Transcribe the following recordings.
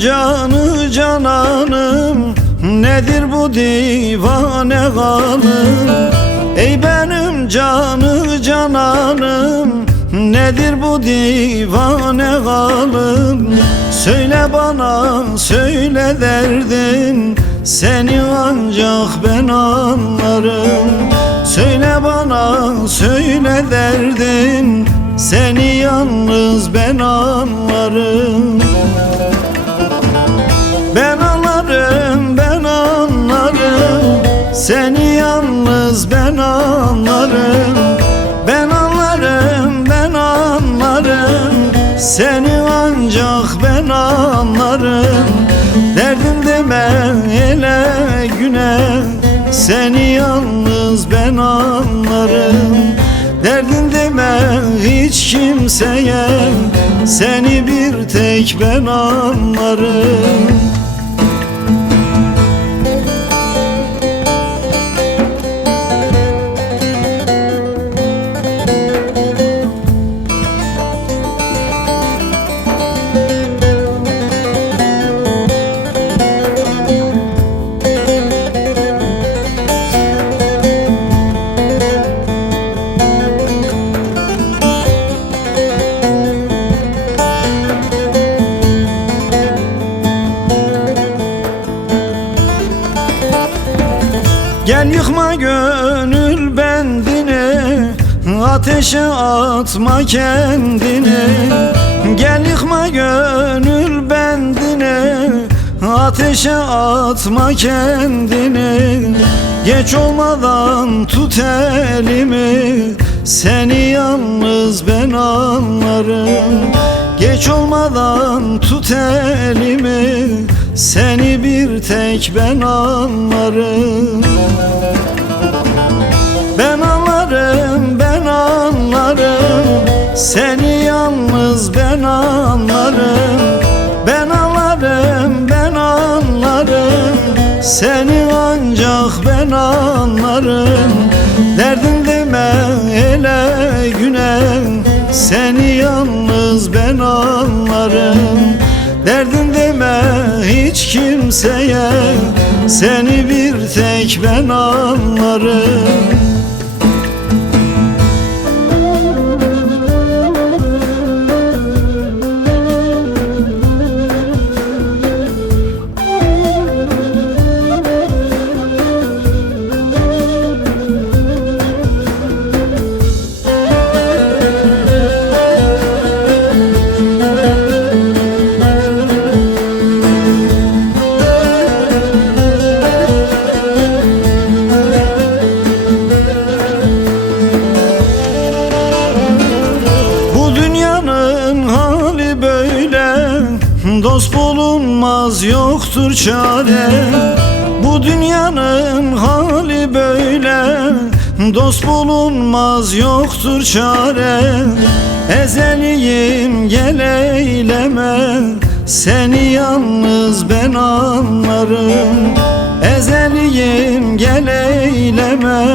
canı cananım, nedir bu divane halım? Ey benim canı cananım, nedir bu divane halım? Söyle bana, söyle derdin, seni ancak ben anlarım. Söyle bana, söyle derdin, seni yalnız ben anlarım. Ben anlarım, ben anlarım, seni yalnız ben anlarım. Ben anlarım, ben anlarım, seni ancak ben anlarım. Derdim deme ele güne, seni yalnız ben anlarım. Derdin deme hiç kimseye, seni bir tek ben anlarım. Gel yıkma gönül bendini, ateşe atma kendini. Gel yıkma gönül bendini, ateşe atma kendini. Geç olmadan tut elimi, seni yalnız ben anlarım. Geç olmadan tut elimi, seni bir tek ben anlarım. Ben anlarım, ben anlarım, seni yalnız ben anlarım. Ben anlarım, ben anlarım, seni ancak ben anlarım. Derdin deme ele güne, seni yalnız ben anlarım. Derdin deme hiç kimseye, seni bir tek ben anlarım. Dost bulunmaz yoktur çare, bu dünyanın hali böyle. Dost bulunmaz yoktur çare, ezeliyim gel eyleme, seni yalnız ben anlarım. Ezeliyim gel eyleme,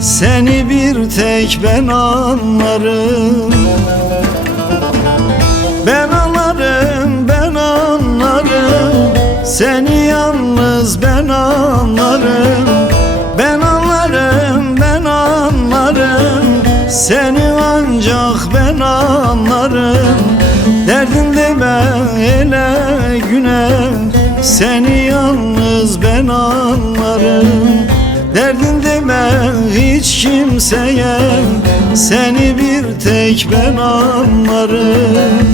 seni bir tek ben anlarım. Ben anlarım, ben anlarım, seni yalnız ben anlarım. Ben anlarım, ben anlarım, seni ancak ben anlarım. Derdin deme ele güne, seni yalnız ben anlarım. Derdin deme hiç kimseye, seni bir tek ben anlarım.